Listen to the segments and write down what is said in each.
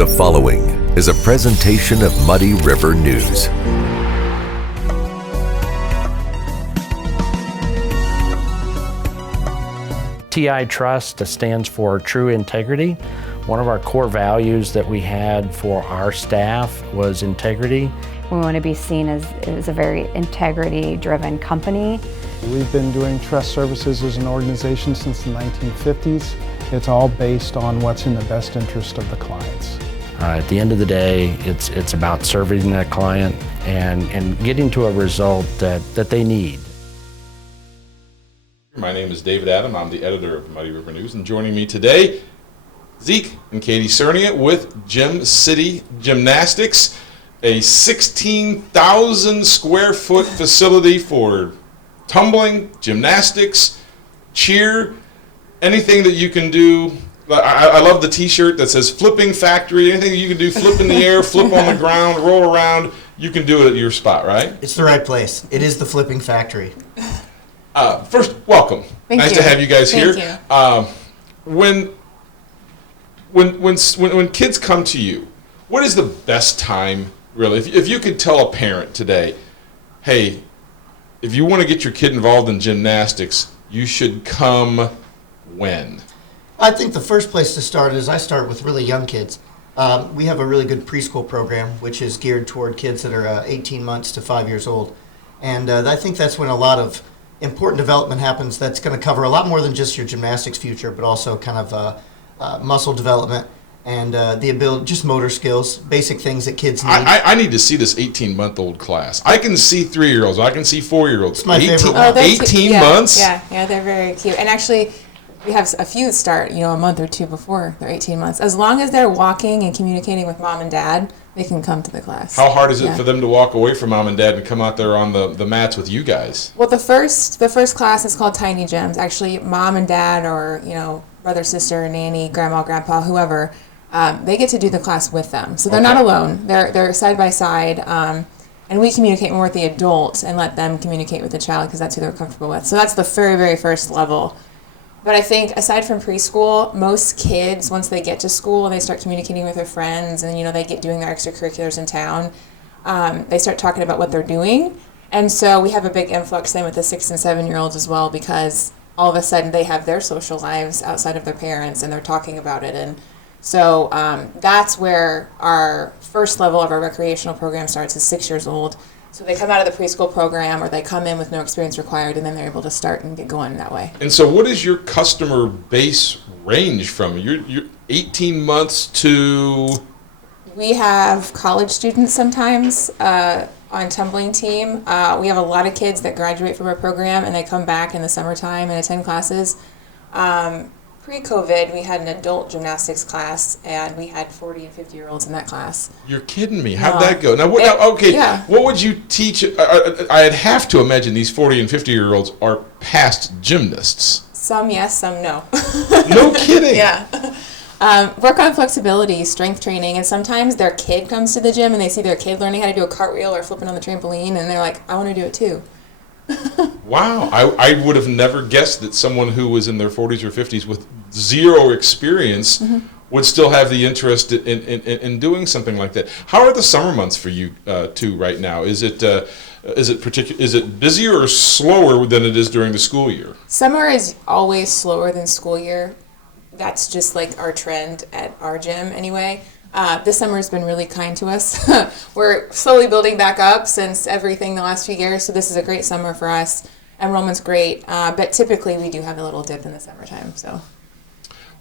The following is a presentation of Muddy River News. TI Trust stands for True Integrity. One of our core values that we had for our staff was integrity. We want to be seen as a very integrity-driven company. We've been doing trust services as an organization since the 1950s. It's all based on what's in the best interest of the clients. At the end of the day, it's about serving that client and getting to a result that they need. My name is David Adam. I'm the editor of Muddy River News, and joining me today, Zeke and Katie Cernia with Gym City Gymnastics, a 16,000 square foot facility for tumbling, gymnastics, cheer, anything that you can do. I love the t-shirt that says flipping factory. Anything that you can do, flip in the air, flip on the ground, roll around, you can do it at your spot, right? It's the right place. It is the flipping factory. First, welcome. Nice to have you guys here. Thank you. When kids come to you, what is the best time, really? If you could tell a parent today, hey, if you want to get your kid involved in gymnastics, you should come when? I think the first place to start is I start with really young kids. We have a really good preschool program, which is geared toward kids that are 18 months to 5 years old. And I think that's when a lot of important development happens that's going to cover a lot more than just your gymnastics future, but also kind of muscle development and the ability, just motor skills, basic things that kids need. I need to see this 18-month-old class. I can see 3-year-olds. I can see 4-year-olds. It's my favorite one. 18 months? Yeah, they're very cute. And actually, we have a few start, a month or two before they're 18 months. As long as they're walking and communicating with mom and dad, they can come to the class. How hard is it for them to walk away from mom and dad and come out there on the mats with you guys? Well, the first class is called Tiny Gyms. Actually, mom and dad or, brother, sister, nanny, grandma, grandpa, whoever, they get to do the class with them. So they're not alone. They're side by side. And we communicate more with the adult and let them communicate with the child because that's who they're comfortable with. So that's the very, very first level. But I think aside from preschool, most kids, once they get to school and they start communicating with their friends and, they get doing their extracurriculars in town, they start talking about what they're doing. And so we have a big influx then with the 6 and 7-year-olds as well because all of a sudden they have their social lives outside of their parents and they're talking about it. And so that's where our first level of our recreational program starts is 6 years old. So they come out of the preschool program or they come in with no experience required and then they're able to start and get going that way. And so what is your customer base range from? You're 18 months to... We have college students sometimes on tumbling team. We have a lot of kids that graduate from our program and they come back in the summertime and attend classes. Pre-COVID, we had an adult gymnastics class, and we had 40 and 50-year-olds in that class. You're kidding me. How'd that go? Now, what would you teach? I'd have to imagine these 40 and 50-year-olds are past gymnasts. Some yes, some no. No kidding. Yeah. Work on flexibility, strength training, and sometimes their kid comes to the gym, and they see their kid learning how to do a cartwheel or flipping on the trampoline, and they're like, I want to do it too. Wow. I would have never guessed that someone who was in their 40s or 50s with zero experience would still have the interest in doing something like that. How are the summer months for you two right now? Is it busier or slower than it is during the school year? Summer is always slower than school year. That's just like our trend at our gym anyway. This summer has been really kind to us. We're slowly building back up since everything the last few years, so this is a great summer for us. Enrollment's great, but typically we do have a little dip in the summertime. So,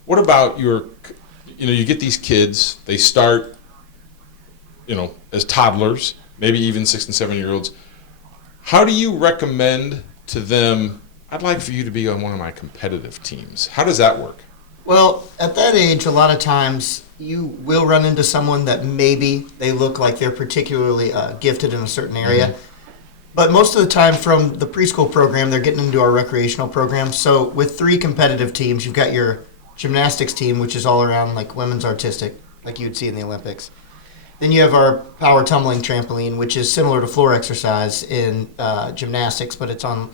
what about you get these kids, they start, as toddlers, maybe even 6 and 7-year-olds. How do you recommend to them, I'd like for you to be on one of my competitive teams? How does that work? Well, at that age, a lot of times you will run into someone that maybe they look like they're particularly gifted in a certain area. Mm-hmm. But most of the time from the preschool program, they're getting into our recreational program. So with 3 competitive teams, you've got your gymnastics team, which is all around like women's artistic, like you would see in the Olympics. Then you have our power tumbling trampoline, which is similar to floor exercise in gymnastics, but it's on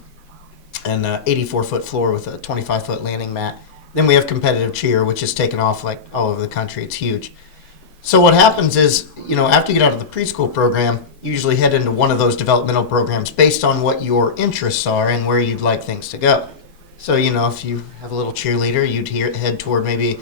an 84-foot floor with a 25-foot landing mat. Then we have competitive cheer, which is taken off like all over the country. It's huge. So what happens is, after you get out of the preschool program, you usually head into one of those developmental programs based on what your interests are and where you'd like things to go. So, if you have a little cheerleader, you'd head toward maybe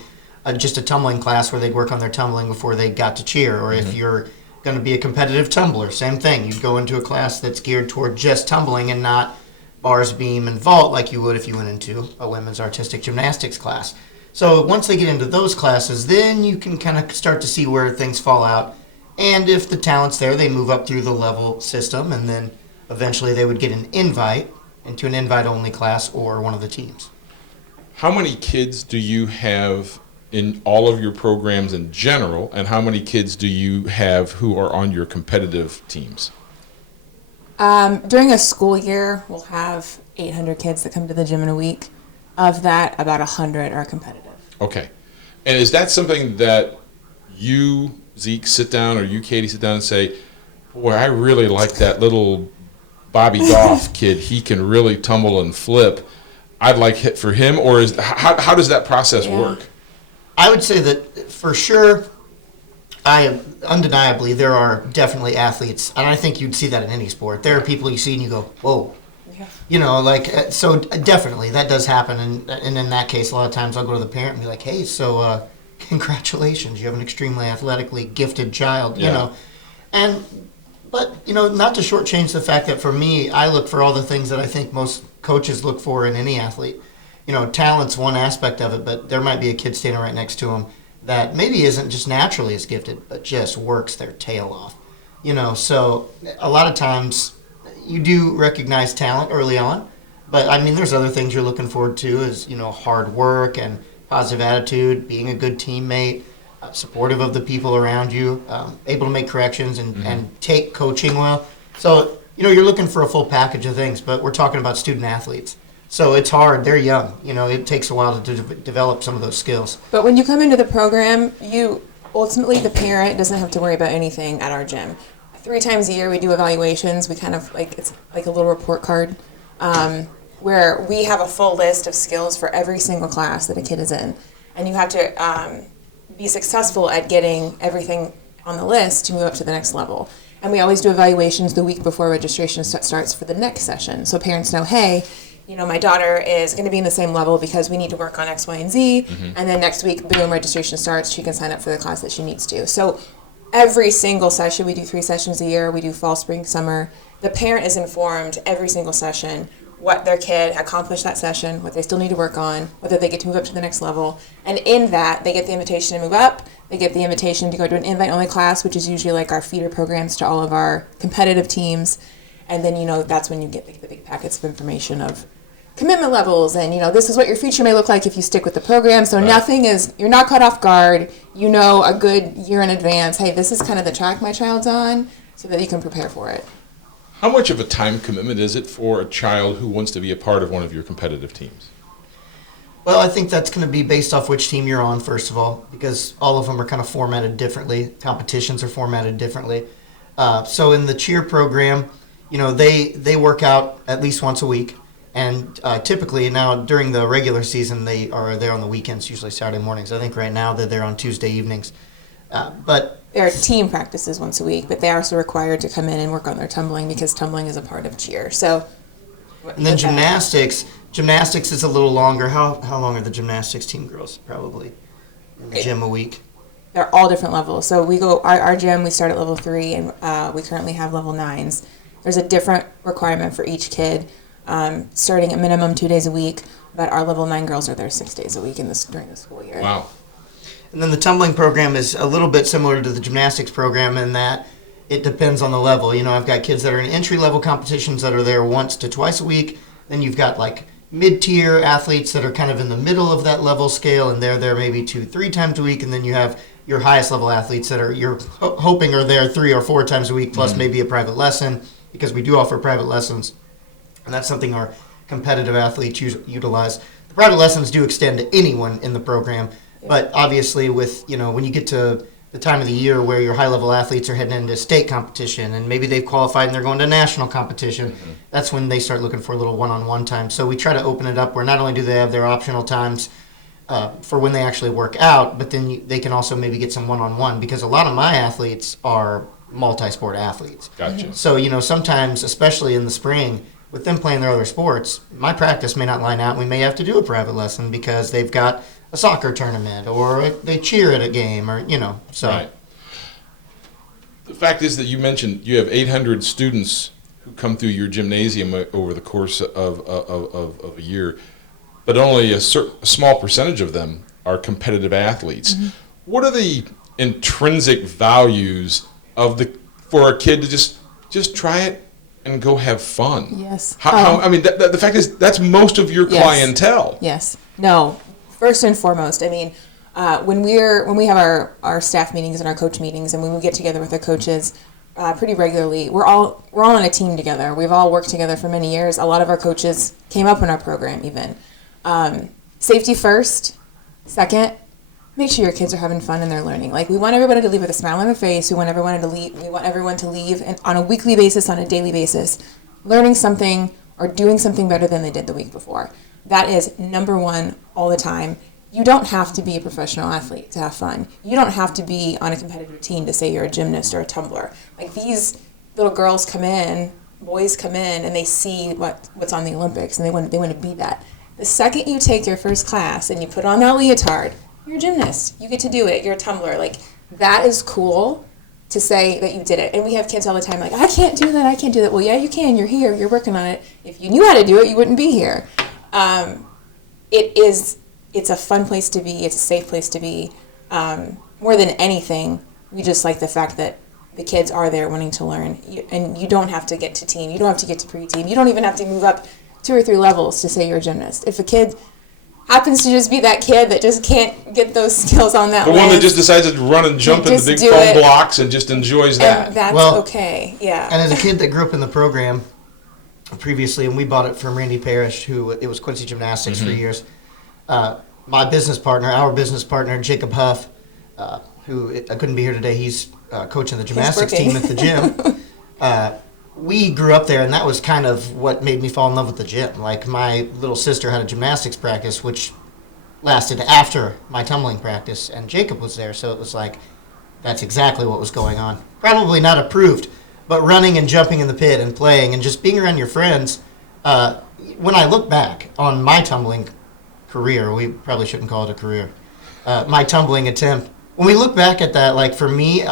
just a tumbling class where they'd work on their tumbling before they got to cheer. Or if you're going to be a competitive tumbler, same thing. You'd go into a class that's geared toward just tumbling and not bars, beam, and vault like you would if you went into a women's artistic gymnastics class. So once they get into those classes, then you can kind of start to see where things fall out. And if the talent's there, they move up through the level system, and then eventually they would get an invite into an invite-only class or one of the teams. How many kids do you have in all of your programs in general, and how many kids do you have who are on your competitive teams? During a school year, we'll have 800 kids that come to the gym in a week. Of that, about 100 are competitive. Okay. And is that something that you, Zeke, sit down, or you, Katie, sit down and say, boy, I really like that little Bobby Goff kid. He can really tumble and flip. I'd like hit for him, or how does that process work? I would say that for sure, undeniably, there are definitely athletes, and I think you'd see that in any sport. There are people you see and you go, whoa. Yeah. So definitely that does happen, and in that case, a lot of times I'll go to the parent and be like, hey, so congratulations, you have an extremely athletically gifted child, But not to shortchange the fact that for me, I look for all the things that I think most coaches look for in any athlete. Talent's one aspect of it, but there might be a kid standing right next to him that maybe isn't just naturally as gifted, but just works their tail off. So a lot of times you do recognize talent early on, but there's other things you're looking forward to is, hard work and positive attitude, being a good teammate, supportive of the people around you, able to make corrections and take coaching well. So, you're looking for a full package of things, but we're talking about student athletes. So it's hard. They're young. It takes a while to develop some of those skills. But when you come into the program, ultimately the parent doesn't have to worry about anything at our gym. 3 times a year we do evaluations. We kind of it's like a little report card where we have a full list of skills for every single class that a kid is in. And you have to be successful at getting everything on the list to move up to the next level. And we always do evaluations the week before registration starts for the next session. So parents know, hey, my daughter is going to be in the same level because we need to work on X, Y, and Z. And then next week, boom, registration starts. She can sign up for the class that she needs to. So every single session, we do 3 sessions a year. We do fall, spring, summer. The parent is informed every single session what their kid accomplished that session, what they still need to work on, whether they get to move up to the next level. And in that, they get the invitation to move up. They get the invitation to go to an invite-only class, which is usually like our feeder programs to all of our competitive teams. And then, that's when you get the big packets of information of commitment levels and, this is what your future may look like if you stick with the program. So you're not caught off guard. A good year in advance, hey, this is kind of the track my child's on, so that you can prepare for it. How much of a time commitment is it for a child who wants to be a part of one of your competitive teams? Well, I think that's going to be based off which team you're on, first of all, because all of them are kind of formatted differently. Competitions are formatted differently. So in the cheer program, they work out at least once a week. And typically now during the regular season, they are there on the weekends, usually Saturday mornings. I think right now they're there on Tuesday evenings. But there are team practices once a week, but they are also required to come in and work on their tumbling because tumbling is a part of cheer. So, and then gymnastics is a little longer. How long are the gymnastics team girls? Probably in the gym a week. They're all different levels. So we go our gym. We start at level 3, and we currently have level 9s. There's a different requirement for each kid, starting at minimum 2 days a week. But our level 9 girls are there 6 days a week during the school year. Wow. And then the tumbling program is a little bit similar to the gymnastics program in that it depends on the level. I've got kids that are in entry-level competitions that are there once to twice a week. Then you've got like mid-tier athletes that are kind of in the middle of that level scale, and they're there maybe 2-3 times a week. And then you have your highest level athletes that you're hoping are there 3 or 4 times a week, plus maybe a private lesson, because we do offer private lessons. And that's something our competitive athletes utilize. The private lessons do extend to anyone in the program. But obviously with, when you get to the time of the year where your high-level athletes are heading into state competition and maybe they've qualified and they're going to national competition, that's when they start looking for a little one-on-one time. So we try to open it up where not only do they have their optional times for when they actually work out, but then they can also maybe get some one-on-one, because a lot of my athletes are multi-sport athletes. Gotcha. So, sometimes, especially in the spring, with them playing their other sports, my practice may not line out. We may have to do a private lesson because they've got a soccer tournament or they cheer at a game or, so. Right. The fact is that you mentioned you have 800 students who come through your gymnasium over the course of a year, but only a small percentage of them are competitive athletes. Mm-hmm. What are the intrinsic values for a kid to just try it and go have fun? Yes. I mean, the fact is that's most of your Yes. clientele. Yes. No. First and foremost, I mean, when we have our staff meetings and our coach meetings, and when we get together with our coaches pretty regularly, we're all on a team together. We've all worked together for many years. A lot of our coaches came up in our program even. Safety first. Second, make sure your kids are having fun and they're learning. Like, we want everybody to leave with a smile on their face. We want everyone to leave and on a weekly basis, on a daily basis, learning something or doing something better than they did the week before. That is number one all the time. You don't have to be a professional athlete to have fun. You don't have to be on a competitive team to say you're a gymnast or a tumbler. Like, these little girls come in, boys come in, and they see what's on the Olympics, and they want to be that. The second you take your first class and you put on that leotard, you're a gymnast. You get to do it. You're a tumbler. Like, that is cool to say that you did it. And we have kids all the time like, I can't do that. I can't do that. Well, yeah, you can. You're here. You're working on it. If you knew how to do it, you wouldn't be here. It's a fun place to be. It's a safe place to be. More than anything, we just like the fact that the kids are there wanting to learn. And you don't have to get to team. You don't have to get to pre-team. You don't even have to move up 2 or 3 levels to say you're a gymnast. If a kid happens to just be that kid that just can't get those skills on that The one that just decides to run and jump into big foam blocks and just enjoys that. And that's okay, yeah. And as a kid that grew up in the program previously, and we bought it from Randy Parrish, it was Quincy Gymnastics for years, our business partner, Jacob Huff, who I couldn't be here today, he's coaching the gymnastics team at the gym. We grew up there, and that was kind of what made me fall in love with the gym. Like, my little sister had a gymnastics practice, which lasted after my tumbling practice, and Jacob was there, so it was like, that's exactly what was going on. Probably not approved, but running and jumping in the pit and playing and just being around your friends. When I look back on my tumbling career, we probably shouldn't call it a career, my tumbling attempt, when we look back at that, like, for me,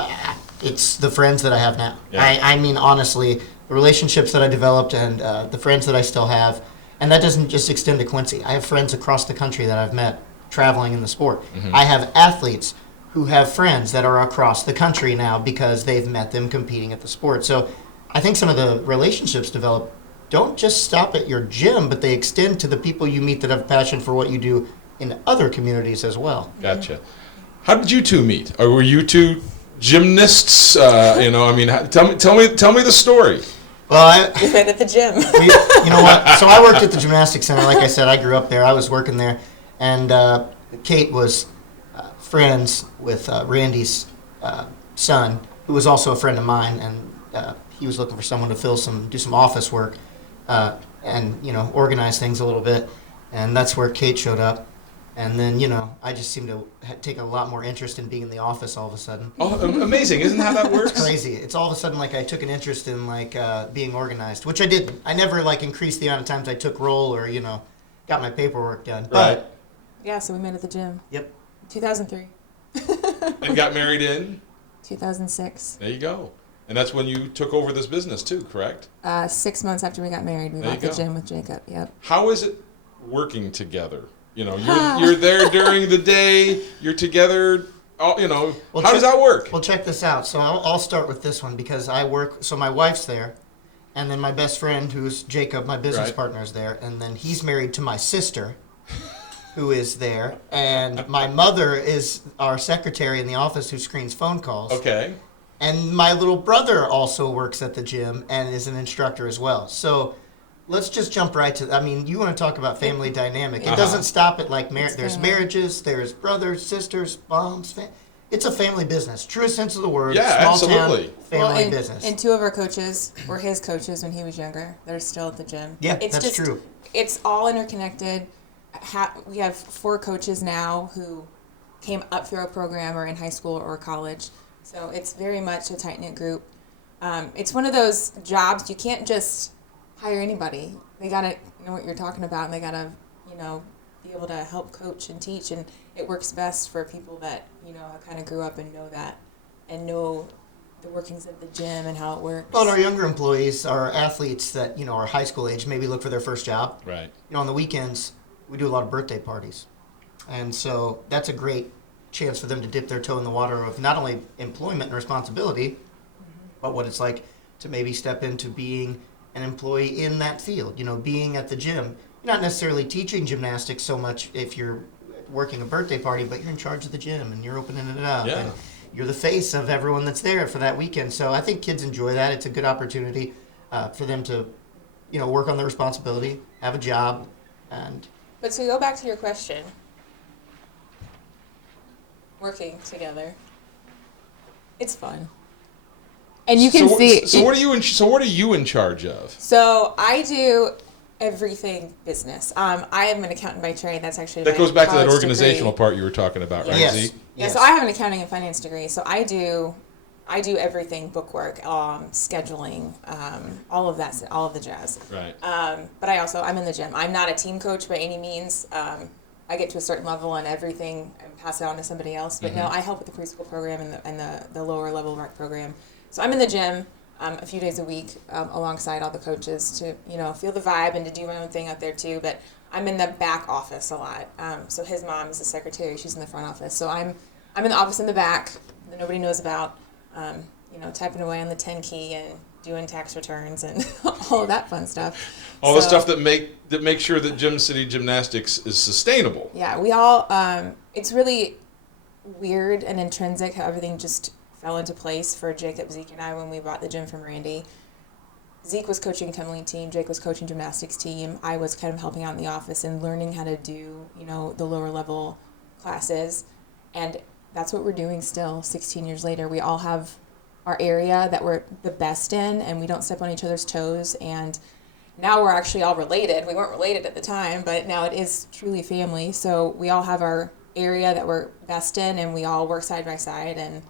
it's the friends that I have now. Yeah. I mean, honestly, the relationships that I developed and the friends that I still have, and that doesn't just extend to Quincy. I have friends across the country that I've met traveling in the sport. Mm-hmm. I have athletes who have friends that are across the country now because they've met them competing at the sport. So I think some of the relationships developed don't just stop at your gym, but they extend to the people you meet that have passion for what you do in other communities as well. Gotcha. How did you two meet? Or were you two gymnasts? Tell me the story. Well, We met at the gym. you know what? So I worked at the gymnastics center. Like I said, I grew up there. I was working there, and Kate was friends with Randy's son, who was also a friend of mine, and he was looking for someone to do some office work, and organize things a little bit, and that's where Kate showed up. And then, I just seemed to take a lot more interest in being in the office all of a sudden. Oh, amazing. Isn't that how that works? It's crazy. It's all of a sudden like I took an interest in being organized, which I didn't. I never increased the amount of times I took roll or, got my paperwork done. Right. But, Yeah, so we met at the gym. Yep. 2003. And got married in? 2006. There you go. And that's when you took over this business too, correct? 6 months after we got married, we left the gym with Jacob. Yep. How is it working together? You're there during the day. You're together. How does that work? Well, check this out. So I'll start with this one because I work. So my wife's there, and then my best friend, who's Jacob, my business partner, is there, and then he's married to my sister, who is there, and my mother is our secretary in the office who screens phone calls. Okay. And my little brother also works at the gym and is an instructor as well. So let's just jump right to, you want to talk about family dynamic. It doesn't stop at there's marriages, there's brothers, sisters, moms. It's a family business. Truest sense of the word. Yeah, small absolutely. Town family business. And 2 of our coaches were his coaches when he was younger. They're still at the gym. Yeah, that's true. It's all interconnected. we have 4 coaches now who came up through our program or in high school or college. So it's very much a tight-knit group. It's one of those jobs you can't just hire anybody. They got to know what you're talking about, and they got to, be able to help coach and teach. And it works best for people that, kind of grew up and know that and know the workings of the gym and how it works. Well, and our younger employees, our athletes that, are high school age, maybe look for their first job. Right. On the weekends, we do a lot of birthday parties. And so that's a great chance for them to dip their toe in the water of not only employment and responsibility, but what it's like to maybe step into being an employee in that field, being at the gym. You're not necessarily teaching gymnastics so much if you're working a birthday party, but you're in charge of the gym and you're opening it up. Yeah. And you're the face of everyone that's there for that weekend. So I think kids enjoy that. It's a good opportunity for them to, work on their responsibility, have a job, and... But to go back to your question, working together, it's fun. And you can see... So what are you in charge of? So I do everything business. I am an accountant by trade. That's actually That my goes back to that college organizational degree. part you were talking about, right, Yes. Zeke? Yeah, Yes. so I have an accounting and finance degree. So I do everything, bookwork, scheduling, all of that, all of the jazz. Right. But I'm in the gym. I'm not a team coach by any means. I get to a certain level and everything and pass it on to somebody else. But no, I help with the preschool program and the lower level rec program. So I'm in the gym a few days a week alongside all the coaches to, feel the vibe and to do my own thing out there too. But I'm in the back office a lot. So his mom is the secretary. She's in the front office. So I'm in the office in the back that nobody knows about, typing away on the 10 key and doing tax returns and all of that fun stuff. All the stuff that make sure that Gym City Gymnastics is sustainable. Yeah, we all, it's really weird and intrinsic how everything just fell into place for Jacob, Zeke, and I when we bought the gym from Randy. Zeke was coaching a tumbling team, Jake was coaching gymnastics team. I was kind of helping out in the office and learning how to do, the lower level classes. And that's what we're doing still 16 years later. We all have our area that we're the best in and we don't step on each other's toes. And now we're actually all related. We weren't related at the time, but now it is truly family. So we all have our area that we're best in and we all work side by side and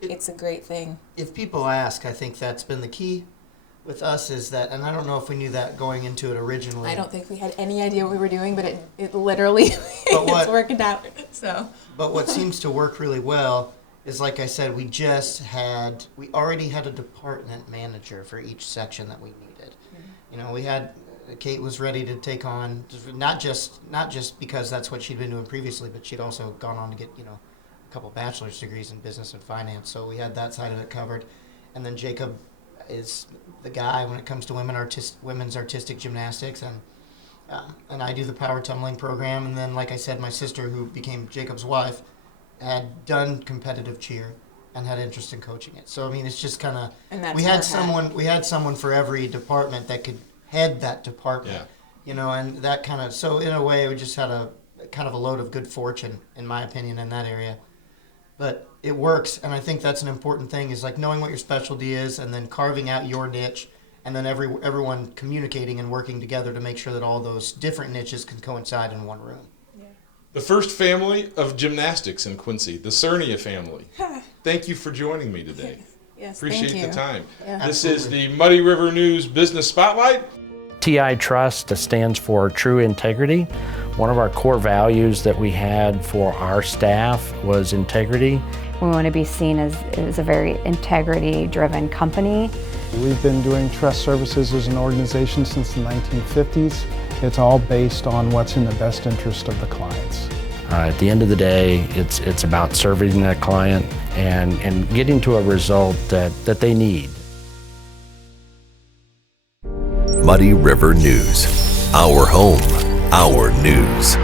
it's a great thing. If people ask, I think that's been the key with us is that, and I don't know if we knew that going into it originally. I don't think we had any idea what we were doing, but it literally is working out. So. But what seems to work really well is, like I said, we already had a department manager for each section that we needed. Mm-hmm. Kate was ready to take on, not just because that's what she'd been doing previously, but she'd also gone on to get, a couple bachelor's degrees in business and finance. So we had that side of it covered. And then Jacob is the guy when it comes to women's artistic gymnastics, and I do the power tumbling program. And then, like I said, my sister, who became Jacob's wife, had done competitive cheer and had interest in coaching it. So I mean, it's just kind of we had someone for every department that could head that department. Yeah. And that kind of, so in a way, we just had a kind of a load of good fortune, in my opinion, in that area. But it works, and I think that's an important thing, is like knowing what your specialty is and then carving out your niche, and then everyone communicating and working together to make sure that all those different niches can coincide in one room. Yeah. The first family of gymnastics in Quincy, the Cernia family. Thank you for joining me today. Yes, Appreciate thank you. The time. Yeah. This is the Muddy River News Business Spotlight. TI Trust stands for True Integrity. One of our core values that we had for our staff was integrity. We want to be seen as a very integrity-driven company. We've been doing trust services as an organization since the 1950s. It's all based on what's in the best interest of the clients. At the end of the day, it's about serving that client and getting to a result that they need. Muddy River News. Our home, our news.